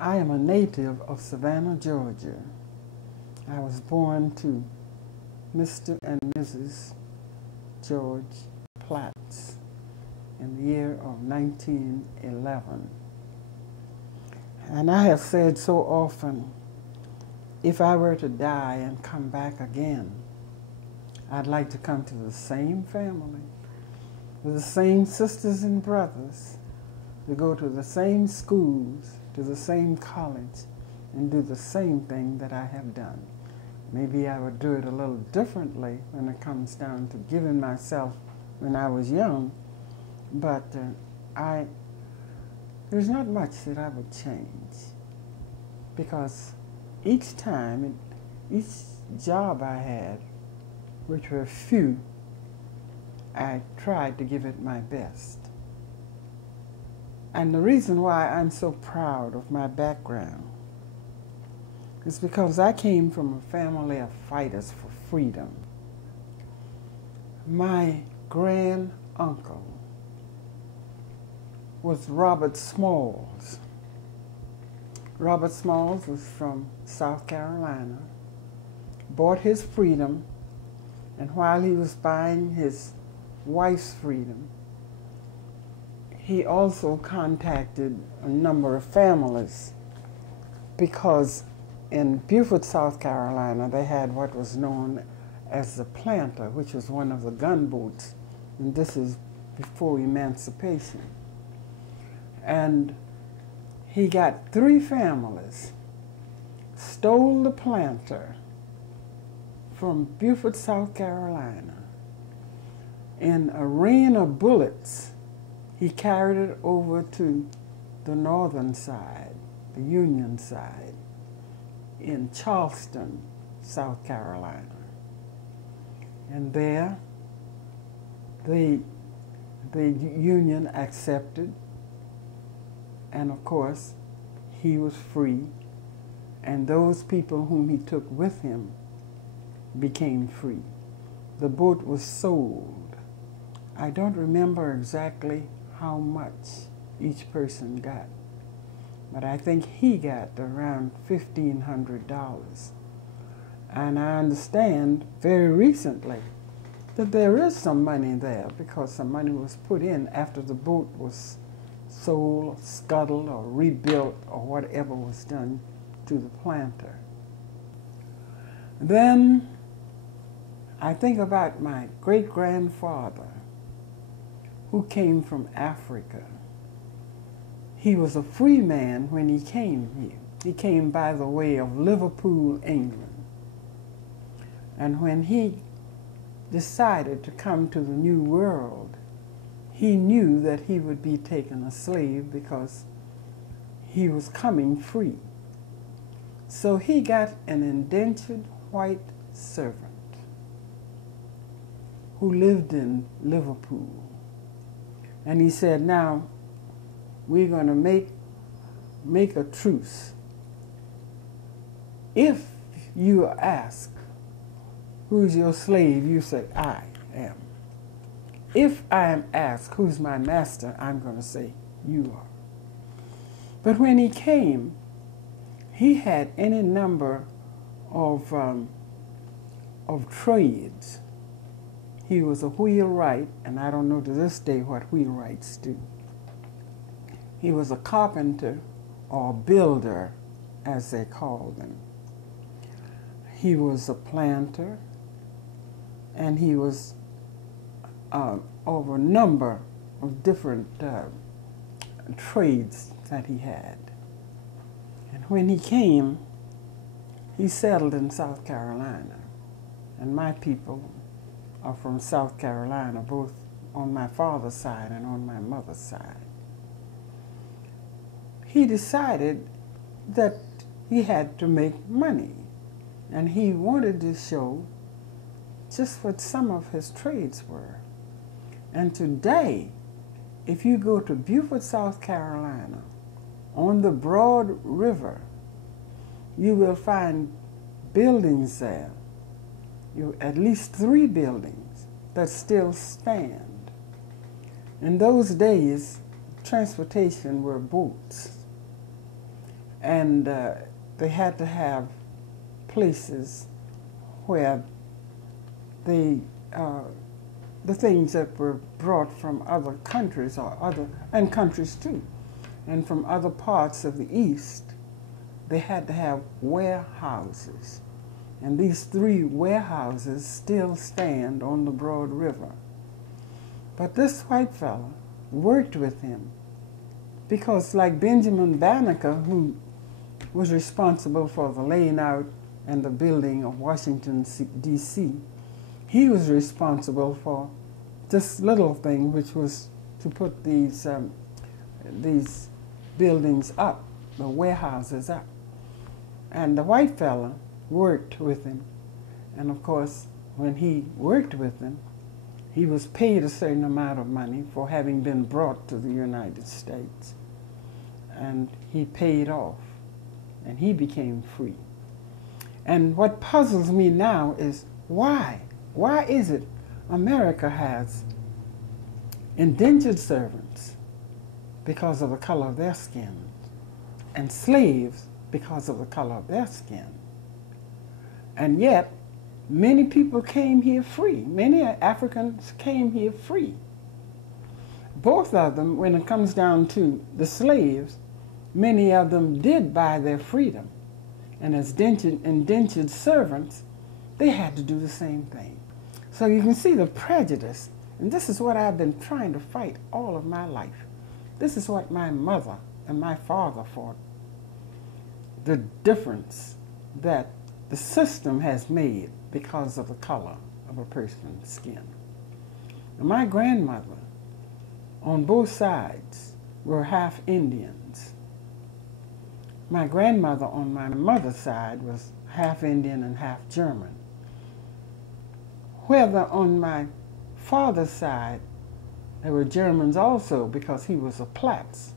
I am a native of Savannah, Georgia. I was born to Mr. and Mrs. George Platts in the year of 1911. And I have said so often, if I were to die and come back again, I'd like to come to the same family, with the same sisters and brothers, to go to the same schools, to the same college, and do the same thing that I have done. Maybe I would do it a little differently when it comes down to giving myself when I was young, but there's not much that I would change, because each time, each job I had, which were few, I tried to give it my best. And the reason why I'm so proud of my background is because I came from a family of fighters for freedom. My grand uncle was Robert Smalls. Robert Smalls was from South Carolina, bought his freedom, and while he was buying his wife's freedom, he also contacted a number of families, because in Beaufort, South Carolina, they had what was known as the Planter, which was one of the gunboats, and this is before emancipation. And he got 3 families, stole the Planter from Beaufort, South Carolina. In a rain of bullets, he carried it over to the northern side, the Union side, in Charleston, South Carolina. And there, the Union accepted, and of course, he was free, and those people whom he took with him became free. The boat was sold. I don't remember exactly how much each person got, but I think he got around $1,500. And I understand very recently that there is some money there, because some money was put in after the boat was sold, scuttled, or rebuilt, or whatever was done to the Planter. Then I think about my great-grandfather, who came from Africa. He was a free man when he came here. He came by the way of Liverpool, England. And when he decided to come to the New World, he knew that he would be taken a slave, because he was coming free. So he got an indentured white servant who lived in Liverpool. And he said, now, we're going to make a truce. If you are asked, who's your slave, you say, I am. If I am asked, who's my master, I'm going to say, you are. But when he came, he had any number of trades. He was a wheelwright, and I don't know to this day what wheelwrights do. He was a carpenter or builder, as they call them. He was a planter, and he was of a number of different trades that he had. And when he came, he settled in South Carolina. And my people are from South Carolina, both on my father's side and on my mother's side. He decided that he had to make money, and he wanted to show just what some of his trades were. And today, if you go to Beaufort, South Carolina, on the Broad River, you will find buildings there, at least 3 buildings that still stand. In those days, transportation were boats. And they had to have places where the things that were brought from other countries and countries too, and from other parts of the East, they had to have warehouses. And these 3 warehouses still stand on the Broad River. But this white fellow worked with him because, like Benjamin Banneker, who was responsible for the laying out and the building of Washington, D.C., he was responsible for this little thing, which was to put these buildings up, the warehouses up. And the white fella worked with him. And of course, when he worked with him, he was paid a certain amount of money for having been brought to the United States. And he paid off, and he became free. And what puzzles me now is why? Why is it America has indentured servants because of the color of their skin, and slaves because of the color of their skin? And yet, many people came here free. Many Africans came here free. Both of them, when it comes down to the slaves, many of them did buy their freedom. And as indentured servants, they had to do the same thing. So you can see the prejudice. And this is what I've been trying to fight all of my life. This is what my mother and my father fought. The difference that the system has made because of the color of a person's skin. Now, my grandmother, on both sides, were half Indians. My grandmother on my mother's side was half Indian and half German. Whether on my father's side, there were Germans also, because he was a Platz.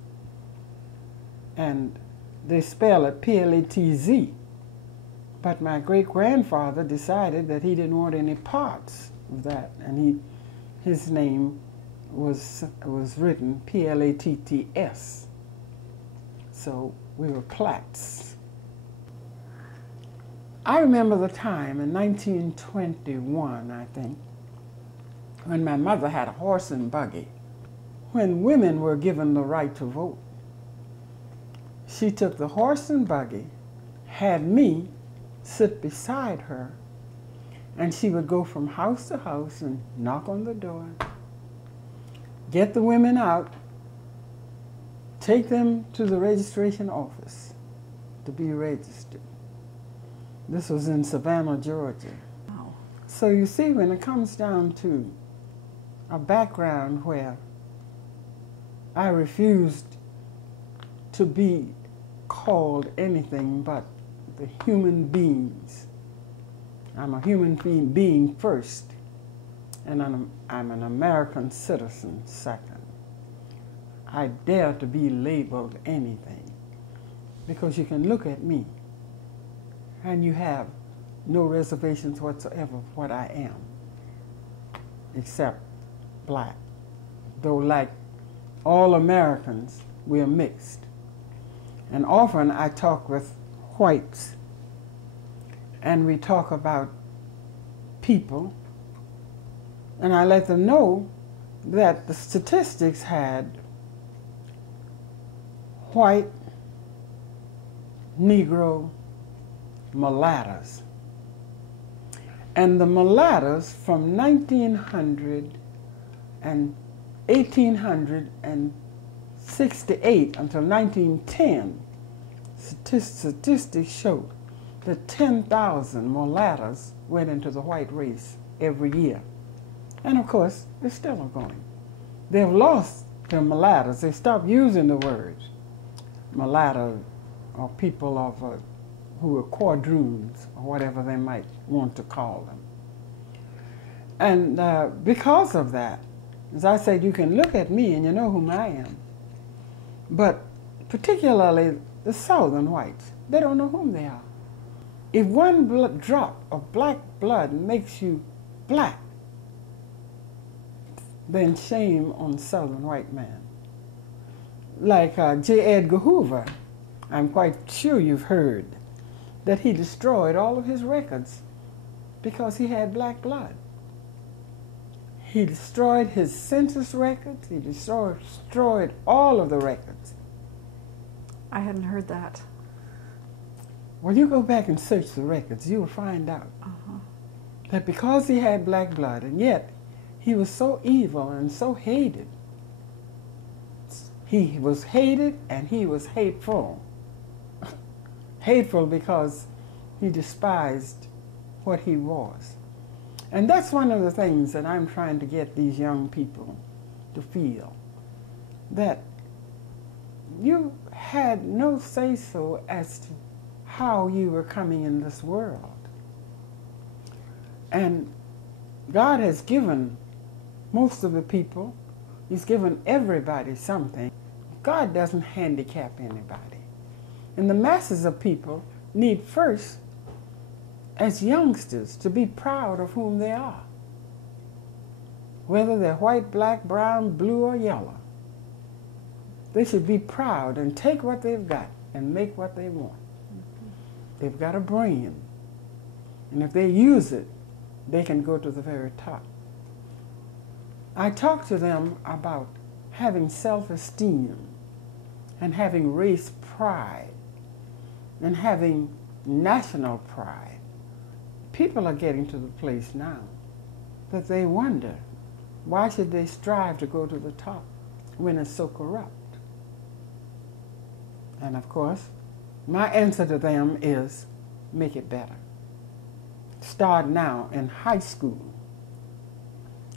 And they spell it P-L-A-T-Z. But my great-grandfather decided that he didn't want any parts of that, and his name was written P-L-A-T-T-S. So we were Platts. I remember the time in 1921, I think, when my mother had a horse and buggy, when women were given the right to vote. She took the horse and buggy, had me sit beside her, and she would go from house to house and knock on the door, get the women out, take them to the registration office to be registered. This was in Savannah, Georgia. Wow. So you see, when it comes down to a background where I refused to be called anything but the human beings. I'm a human being first, and I'm an American citizen second. I dare to be labeled anything, because you can look at me and you have no reservations whatsoever of what I am, except black. Though like all Americans, we're mixed. And often I talk with whites, and we talk about people, and I let them know that the statistics had white, Negro, mulattoes. And the mulattoes from 1868 until 1910, statistics showed that 10,000 mulattoes went into the white race every year. And of course, they're still going. They've lost their mulattoes. They stopped using the words mulatto, or people of who are quadroons, or whatever they might want to call them. And because of that, as I said, you can look at me and you know whom I am. But particularly the southern whites, they don't know whom they are. If one drop of black blood makes you black, then shame on southern white man. Like J. Edgar Hoover, I'm quite sure you've heard that he destroyed all of his records because he had black blood. He destroyed his census records. He destroyed all of the records. I hadn't heard that. When you go back and search the records, you will find out that because he had black blood, and yet he was so evil and so hated. He was hated and he was hateful. Hateful because he despised what he was. And that's one of the things that I'm trying to get these young people to feel, that you had no say-so as to how you were coming in this world. And God has given most of the people, He's given everybody something. God doesn't handicap anybody. And the masses of people need first, as youngsters, to be proud of whom they are. Whether they're white, black, brown, blue, or yellow. They should be proud and take what they've got and make what they want. They've got a brain. And if they use it, they can go to the very top. I talk to them about having self-esteem and having race pride and having national pride. People are getting to the place now that they wonder, why should they strive to go to the top when it's so corrupt? And of course, my answer to them is, make it better. Start now in high school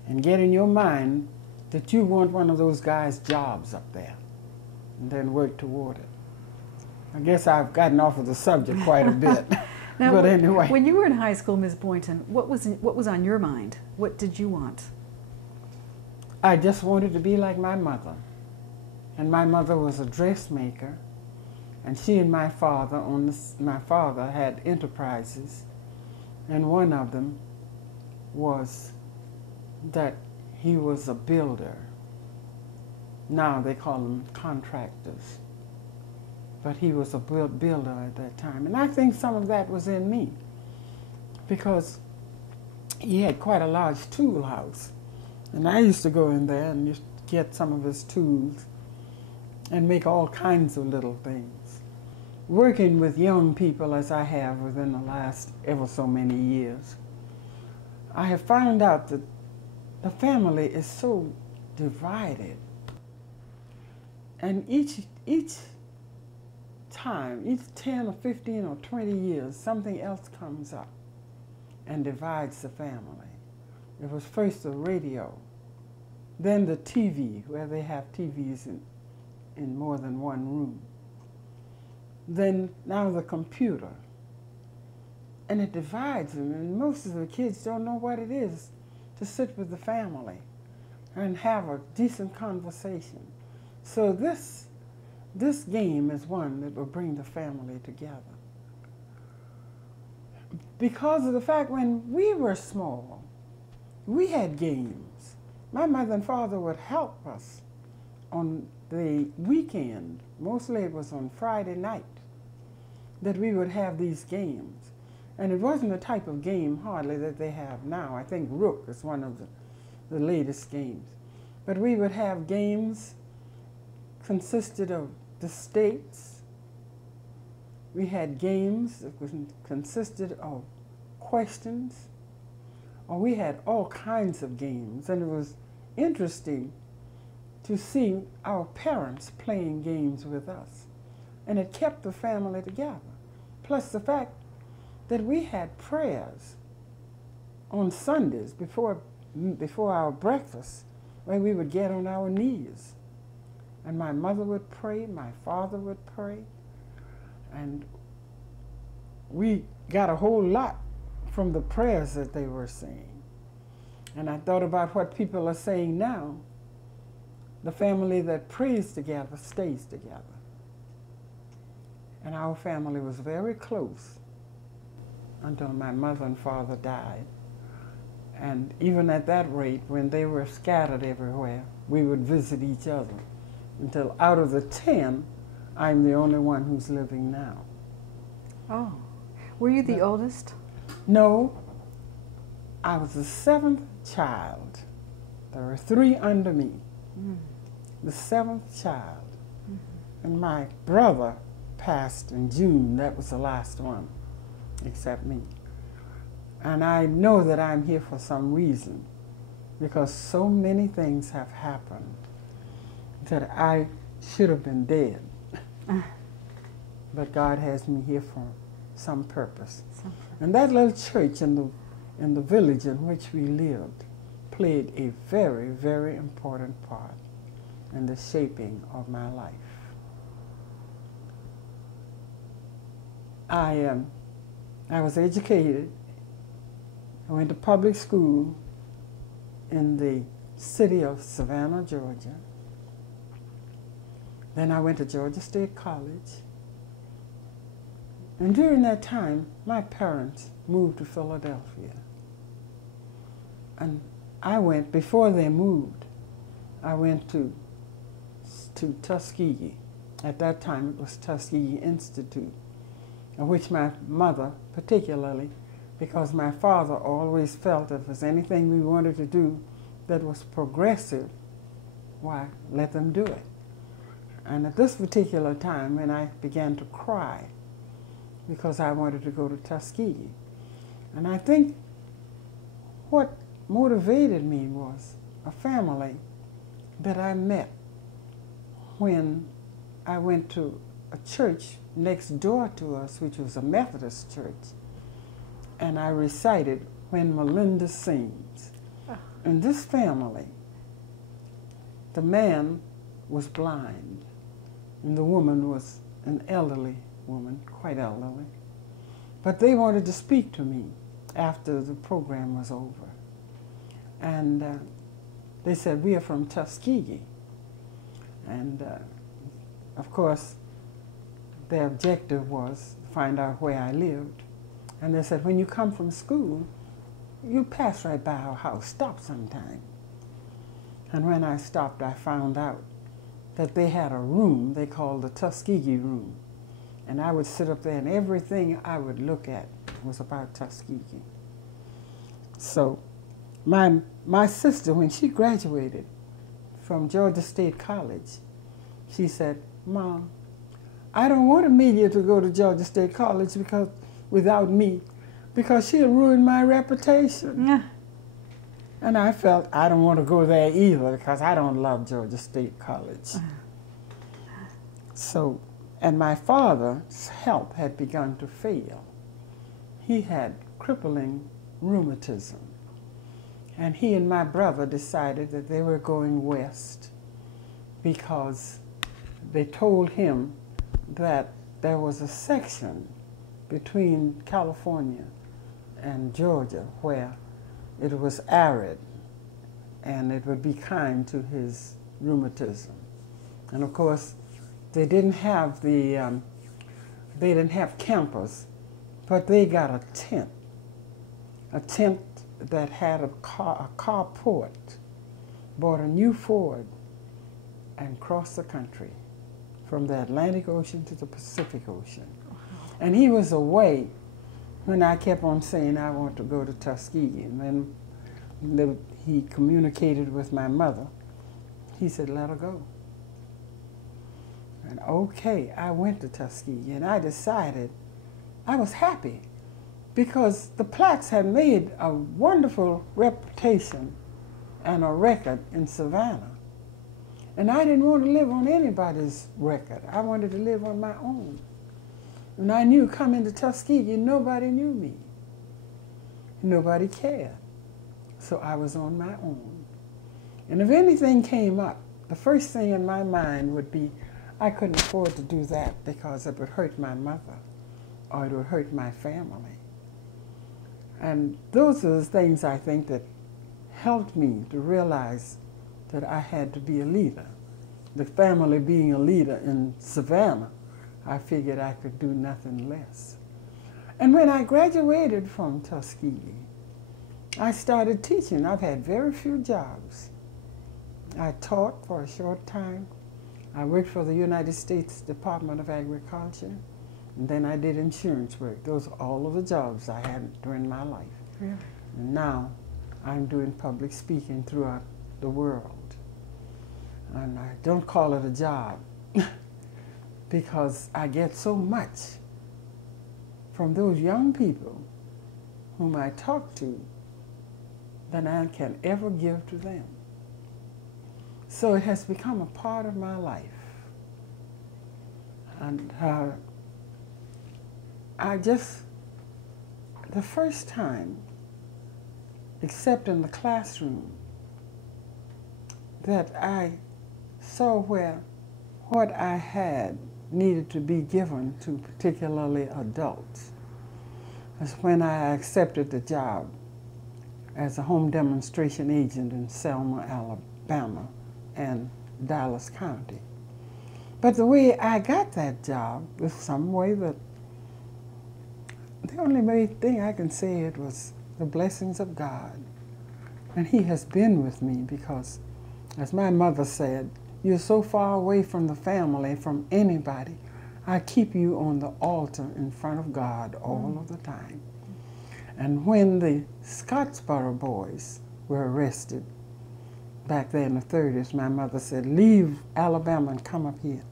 and get in your mind that you want one of those guys' jobs up there, and then work toward it. I guess I've gotten off of the subject quite a bit. Now, but anyway. When you were in high school, Ms. Boynton, what was on your mind? What did you want? I just wanted to be like my mother. And my mother was a dressmaker, and she and my father had enterprises, and one of them was that he was a builder. Now they call them contractors. But he was a builder at that time. And I think some of that was in me, because he had quite a large tool house. And I used to go in there and just get some of his tools and make all kinds of little things. Working with young people as I have within the last ever so many years, I have found out that the family is so divided. And each time, each 10 or 15 or 20 years, something else comes up and divides the family. It was first the radio, then the TV, where they have TVs in more than one room. Then now the computer. And it divides them, and most of the kids don't know what it is to sit with the family and have a decent conversation. So this game is one that will bring the family together. Because of the fact when we were small, we had games. My mother and father would help us on the weekend. Mostly it was on Friday night that we would have these games. And it wasn't the type of game hardly that they have now. I think Rook is one of the latest games. But we would have games consisted of the states. We had games that consisted of questions. Or we had all kinds of games. And it was interesting to see our parents playing games with us. And it kept the family together. Plus the fact that we had prayers on Sundays before our breakfast, where we would get on our knees. And my mother would pray, my father would pray, and we got a whole lot from the prayers that they were saying. And I thought about what people are saying now. The family that prays together stays together. And our family was very close until my mother and father died. And even at that rate, when they were scattered everywhere, we would visit each other until out of the 10, I'm the only one who's living now. Oh. Were you the oldest? No, I was the 7th child. There were 3 under me. The 7th child. And my brother passed in June. That was the last one, except me. And I know that I'm here for some reason, because so many things have happened that I should have been dead. But God has me here for some purpose. And that little church in the village in which we lived played a very, very important part in the shaping of my life. I was educated. I went to public school in the city of Savannah, Georgia. Then I went to Georgia State College. And during that time, my parents moved to Philadelphia. And I went, before they moved, I went to Tuskegee. At that time, it was Tuskegee Institute, of which my mother particularly, because my father always felt if there's anything we wanted to do that was progressive, why, let them do it. And at this particular time, when I began to cry, because I wanted to go to Tuskegee. And I think what motivated me was a family that I met when I went to a church next door to us, which was a Methodist church, and I recited When Melinda Sings. In this family, the man was blind, and the woman was an elderly woman, quite elderly. But they wanted to speak to me after the program was over. And they said, we are from Tuskegee. And of course, their objective was to find out where I lived. And they said, when you come from school, you pass right by our house, stop sometime. And when I stopped, I found out that they had a room they called the Tuskegee room. And I would sit up there, and everything I would look at was about Tuskegee. So my sister, when she graduated from Georgia State College, she said, Mom, I don't want Amelia to go to Georgia State College because without me, because she'll ruin my reputation. Yeah. And I felt I don't want to go there either because I don't love Georgia State College. So, and my father's health had begun to fail. He had crippling rheumatism. And he and my brother decided that they were going west because they told him that there was a section between California and Georgia where it was arid and it would be kind to his rheumatism. And of course, they didn't have campers, but they got a tent that had a carport, bought a new Ford, and crossed the country from the Atlantic Ocean to the Pacific Ocean. And he was away when I kept on saying I want to go to Tuskegee. And then he communicated with my mother. He said, let her go. And okay, I went to Tuskegee, and I decided I was happy because the Platts had made a wonderful reputation and a record in Savannah. And I didn't want to live on anybody's record. I wanted to live on my own. And I knew coming to Tuskegee, nobody knew me. Nobody cared. So I was on my own. And if anything came up, the first thing in my mind would be, I couldn't afford to do that because it would hurt my mother or it would hurt my family. And those are the things I think that helped me to realize that I had to be a leader. The family being a leader in Savannah, I figured I could do nothing less. And when I graduated from Tuskegee, I started teaching. I've had very few jobs. I taught for a short time. I worked for the United States Department of Agriculture, and then I did insurance work. Those are all of the jobs I had during my life. Really? And now I'm doing public speaking throughout the world. And I don't call it a job because I get so much from those young people whom I talk to than I can ever give to them. So it has become a part of my life. And the first time, except in the classroom, that I saw where what I had needed to be given to particularly adults was when I accepted the job as a home demonstration agent in Selma, Alabama, and Dallas County. But the way I got that job was some way that the only thing I can say it was the blessings of God. And He has been with me because, as my mother said, you're so far away from the family, from anybody. I keep you on the altar in front of God all of the time. And when the Scottsboro boys were arrested, back there in the 30s, my mother said, leave Alabama and come up here.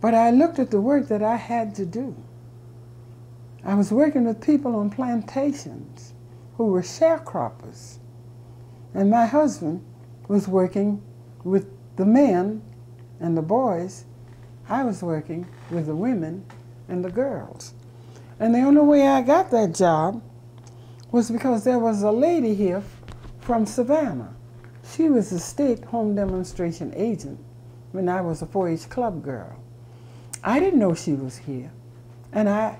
But I looked at the work that I had to do. I was working with people on plantations who were sharecroppers. And my husband was working with the men and the boys. I was working with the women and the girls. And the only way I got that job was because there was a lady here from Savannah. She was a state home demonstration agent when I was a 4-H club girl. I didn't know she was here. And I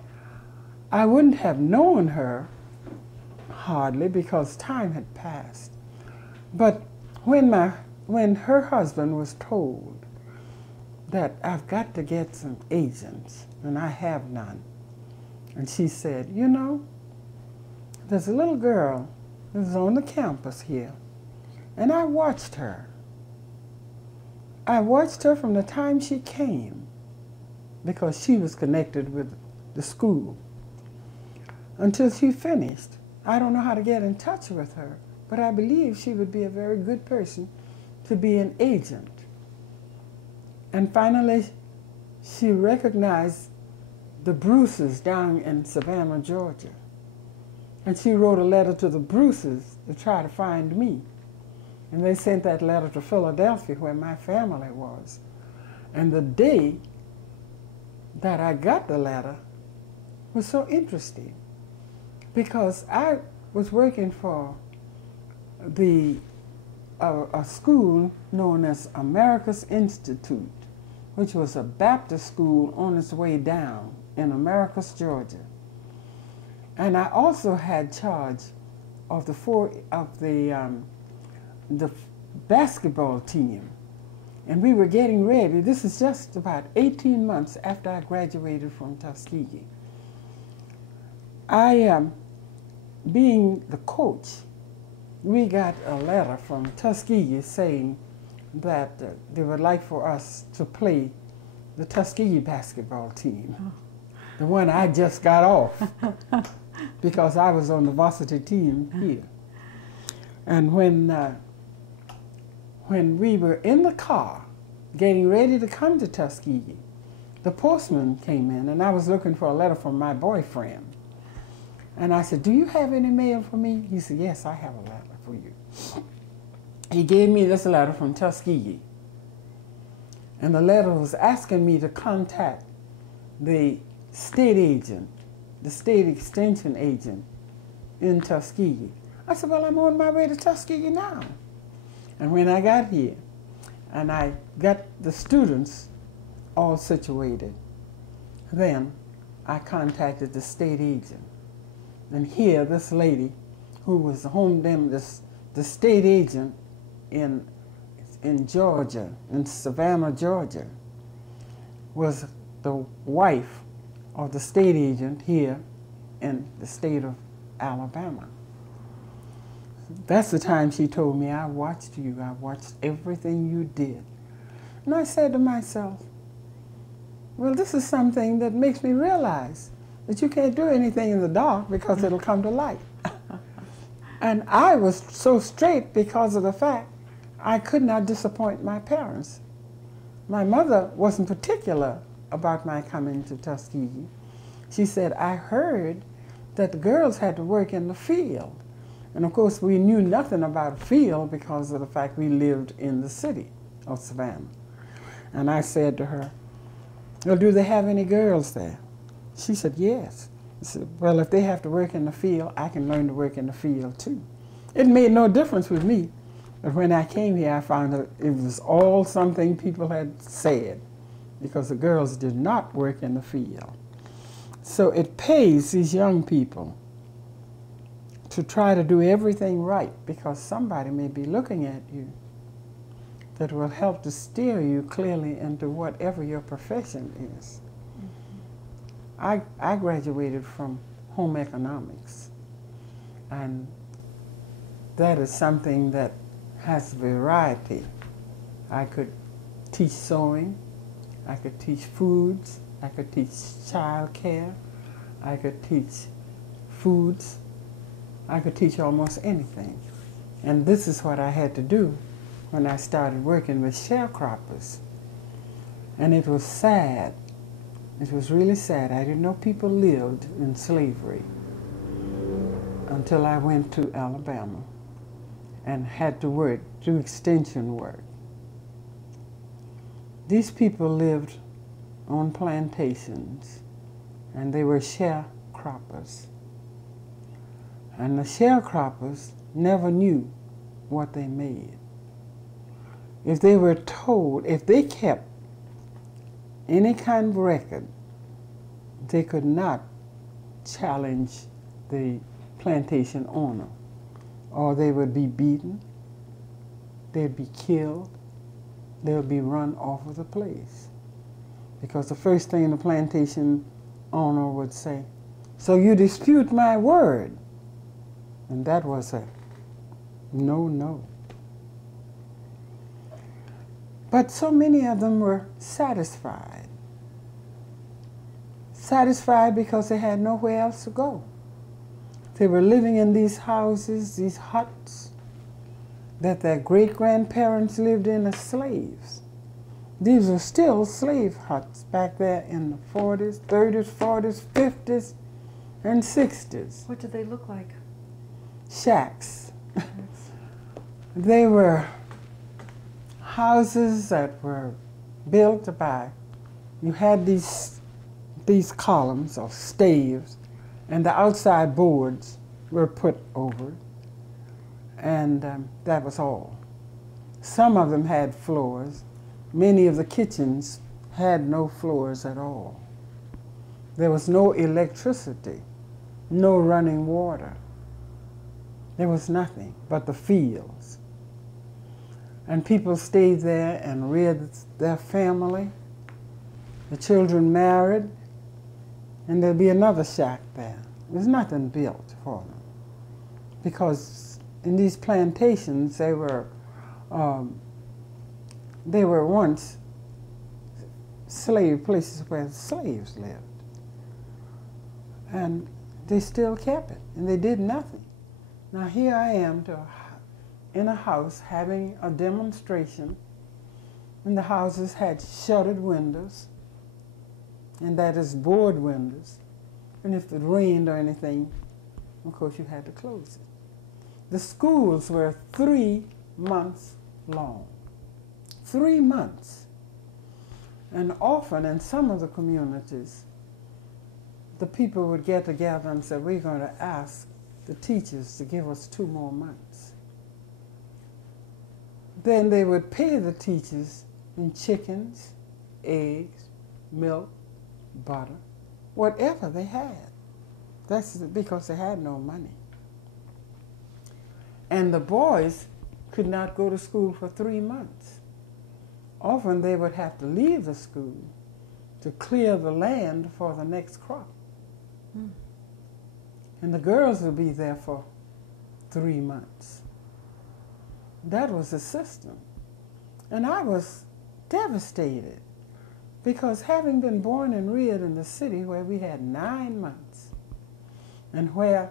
wouldn't have known her hardly because time had passed. But when her husband was told that I've got to get some agents, and I have none, and she said, you know, there's a little girl who's on the campus here, and I watched her. I watched her from the time she came, because she was connected with the school, until she finished. I don't know how to get in touch with her, but I believe she would be a very good person to be an agent. And finally, she recognized the Bruces down in Savannah, Georgia. And she wrote a letter to the Bruces to try to find me. And they sent that letter to Philadelphia, where my family was. And the day that I got the letter was so interesting, because I was working for a school known as America's Institute, which was a Baptist school on its way down in Americus, Georgia. And I also had charge of the basketball team. And we were getting ready. This is just about 18 months after I graduated from Tuskegee. Being the coach, we got a letter from Tuskegee saying that they would like for us to play the Tuskegee basketball team, the one I just got off, because I was on the varsity team here. And when we were in the car getting ready to come to Tuskegee, the postman came in, and I was looking for a letter from my boyfriend. And I said, do you have any mail for me? He said, yes, I have a letter for you. He gave me this letter from Tuskegee. And the letter was asking me to contact the state agent, the state extension agent in Tuskegee. I said, well, I'm on my way to Tuskegee now. And when I got here, and I got the students all situated, then I contacted the state agent. And here, this lady, who was the state agent in Georgia, in Savannah, Georgia, was the wife of the state agent here in the state of Alabama. That's the time she told me, I watched you, I watched everything you did. And I said to myself, well, this is something that makes me realize that you can't do anything in the dark because it'll come to light. And I was so straight because of the fact I could not disappoint my parents. My mother wasn't particular about my coming to Tuskegee. She said, I heard that the girls had to work in the field. And of course, we knew nothing about a field because of the fact we lived in the city of Savannah. And I said to her, well, do they have any girls there? She said, yes. I said, well, if they have to work in the field, I can learn to work in the field too. It made no difference with me, but when I came here, I found that it was all something people had said, because the girls did not work in the field. So it pays these young people to try to do everything right, because somebody may be looking at you that will help to steer you clearly into whatever your profession is. I graduated from home economics, and that is something that has variety. I could teach sewing, I could teach foods, I could teach child care, I could teach foods, I could teach almost anything. And this is what I had to do when I started working with sharecroppers. And it was sad. It was really sad. I didn't know people lived in slavery until I went to Alabama and had to work, do extension work. These people lived on plantations, and they were sharecroppers. And the sharecroppers never knew what they made. If they were told, if they kept any kind of record, they could not challenge the plantation owner, or they would be beaten, they'd be killed, they'll be run off of the place. Because the first thing the plantation owner would say, so you dispute my word. And that was a no. But so many of them were satisfied. Satisfied because they had nowhere else to go. They were living in these houses, these huts, that their great-grandparents lived in as slaves. These were still slave huts back there in the 40s, 30s, 40s, 50s, and 60s. What did they look like? Shacks. They were houses that were built by, you had these columns or staves, and the outside boards were put over it, and that was all. Some of them had floors. Many of the kitchens had no floors at all. There was no electricity, no running water. There was nothing but the fields. And people stayed there and reared their family. The children married, and there'd be another shack there. There's nothing built for them. Because in these plantations, they were once slave places where slaves lived. And they still kept it, and they did nothing. Now here I am in a house having a demonstration, and the houses had shuttered windows, and that is board windows. And if it rained or anything, of course you had to close it. The schools were 3 months long. 3 months. And often in some of the communities, the people would get together and say, we're going to ask the teachers to give us 2 more months. Then they would pay the teachers in chickens, eggs, milk, butter, whatever they had. That's because they had no money. And the boys could not go to school for 3 months. Often they would have to leave the school to clear the land for the next crop. And the girls would be there for 3 months. That was the system. And I was devastated, because having been born and reared in the city where we had 9 months, and where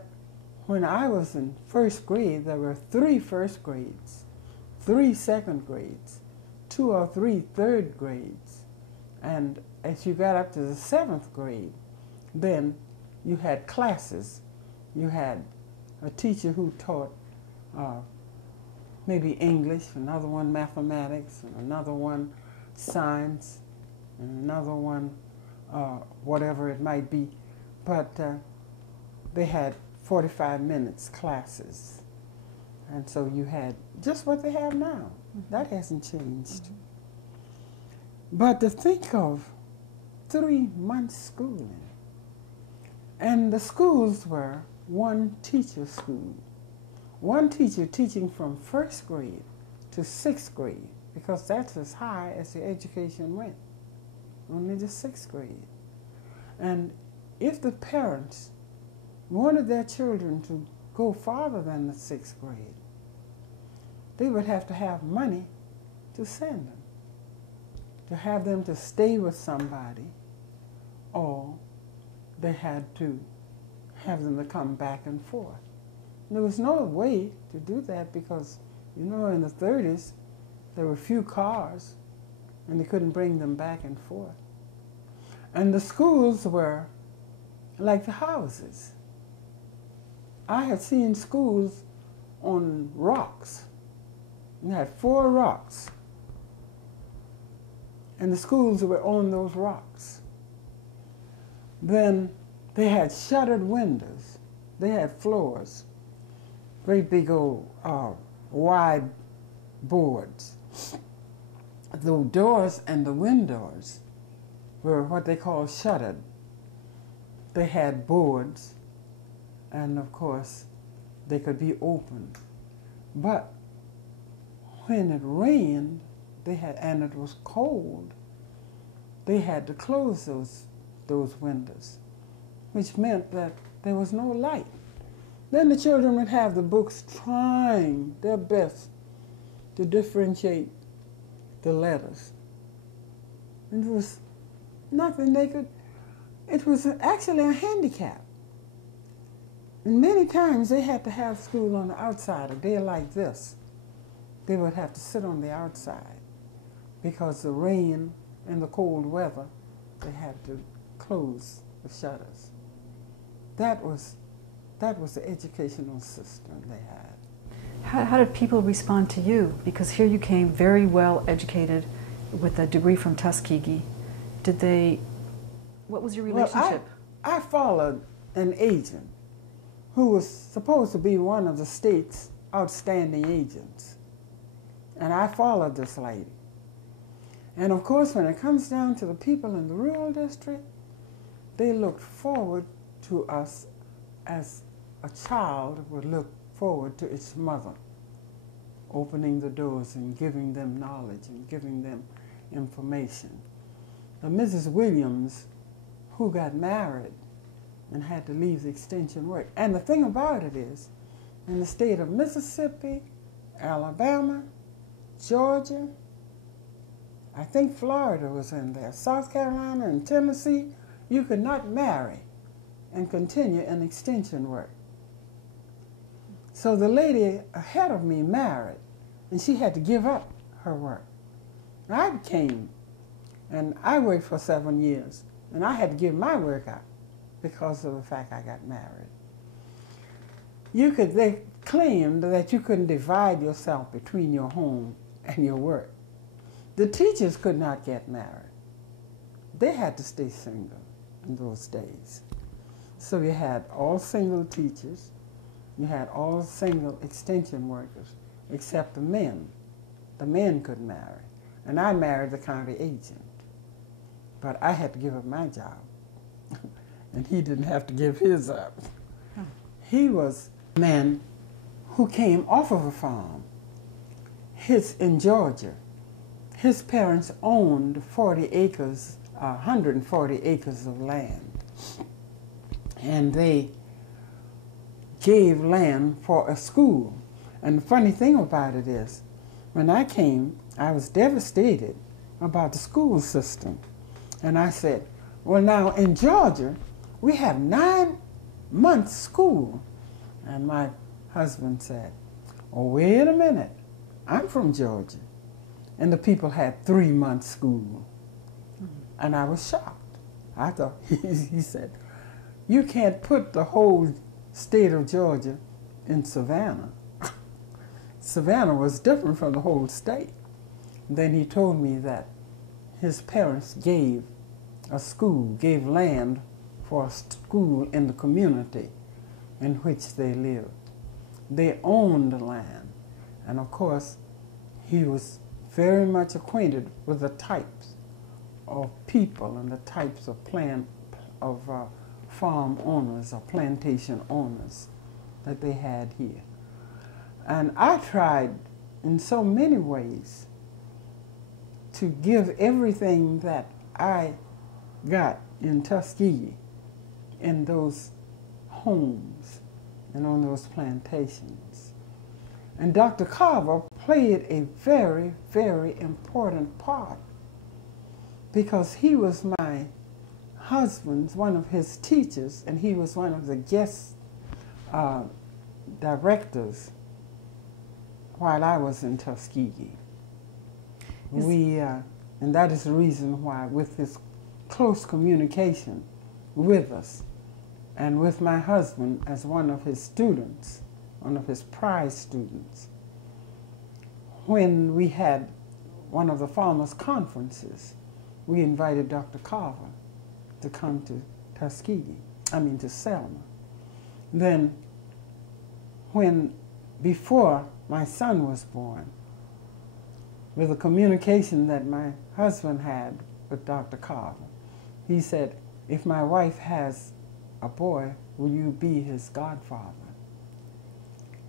when I was in first grade there were 3 first grades, 3 second grades, 2 or 3 third grades, and as you got up to the 7th grade, then you had classes. You had a teacher who taught maybe English, another one mathematics, and another one science, and another one whatever it might be. But they had 45 minutes classes. And so you had just what they have now. That hasn't changed. But to think of 3 months schooling, and the schools were one teacher school. One teacher teaching from first grade to 6th grade, because that's as high as the education went, only the 6th grade. And if the parents wanted their children to go farther than the 6th grade, they would have to have money to send them, to have them to stay with somebody, or they had to have them to come back and forth. There was no way to do that because, you know, in the 30s, there were few cars, and they couldn't bring them back and forth. And the schools were like the houses. I had seen schools on rocks. You had 4 rocks, and the schools were on those rocks. Then they had shuttered windows. They had floors, great big old wide boards. The doors and the windows were what they call shuttered. They had boards, and of course they could be opened. But when it rained, and it was cold, they had to close those windows, which meant that there was no light. Then the children would have the books trying their best to differentiate the letters. And there was nothing they could, it was actually a handicap. And many times they had to have school on the outside. A day like this, they would have to sit on the outside because the rain and the cold weather, they had to close the shutters. That was the educational system they had. How did people respond to you? Because here you came very well educated with a degree from Tuskegee. What was your relationship? Well, I followed an agent who was supposed to be one of the state's outstanding agents. And I followed this lady. And of course, when it comes down to the people in the rural district, they looked forward to us as a child would look forward to its mother, opening the doors and giving them knowledge and giving them information. Now, Mrs. Williams, who got married and had to leave the extension work. And the thing about it is, in the state of Mississippi, Alabama, Georgia, I think Florida was in there, South Carolina and Tennessee, you could not marry and continue in extension work. So the lady ahead of me married, and she had to give up her work. I came, and I worked for 7 years, and I had to give my work up because of the fact I got married. They claimed that you couldn't divide yourself between your home and your work. The teachers could not get married. They had to stay single in those days. So you had all single teachers, you had all single extension workers, except the men. The men could marry. And I married the county agent. But I had to give up my job. And he didn't have to give his up. He was a man who came off of a farm. In Georgia. His parents owned 40 acres, 140 acres of land. And they gave land for a school. And the funny thing about it is, when I came, I was devastated about the school system. And I said, well, now in Georgia, we have 9 months school. And my husband said, oh, wait a minute. I'm from Georgia. And the people had 3 months school. And I was shocked. I thought, he said, you can't put the whole state of Georgia in Savannah. Savannah was different from the whole state. Then he told me that his parents gave a school, gave land for a school in the community in which they lived. They owned the land. And of course, he was very much acquainted with the types of people and the types of farm owners or plantation owners that they had here. And I tried in so many ways to give everything that I got in Tuskegee in those homes and on those plantations. And Dr. Carver played a very, very important part because he was my husband's, one of his teachers, and he was one of the guest directors while I was in Tuskegee. And that is the reason why, with his close communication with us and with my husband as one of his students, one of his prize students, when we had one of the farmers' conferences, we invited Dr. Carver to come to to Selma. Then before my son was born, with the communication that my husband had with Dr. Carver, he said, if my wife has a boy, will you be his godfather?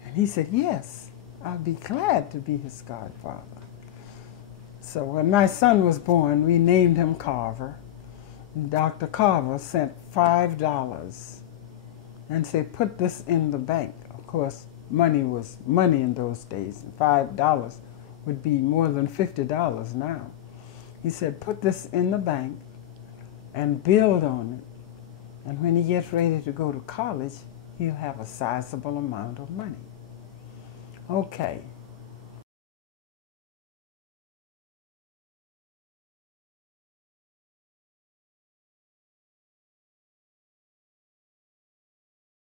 And he said, yes, I'll be glad to be his godfather. So when my son was born, we named him Carver. Dr. Carver sent $5 and said, put this in the bank. Of course, money was money in those days. $5 would be more than $50 now. He said, put this in the bank and build on it. And when he gets ready to go to college, he'll have a sizable amount of money. Okay,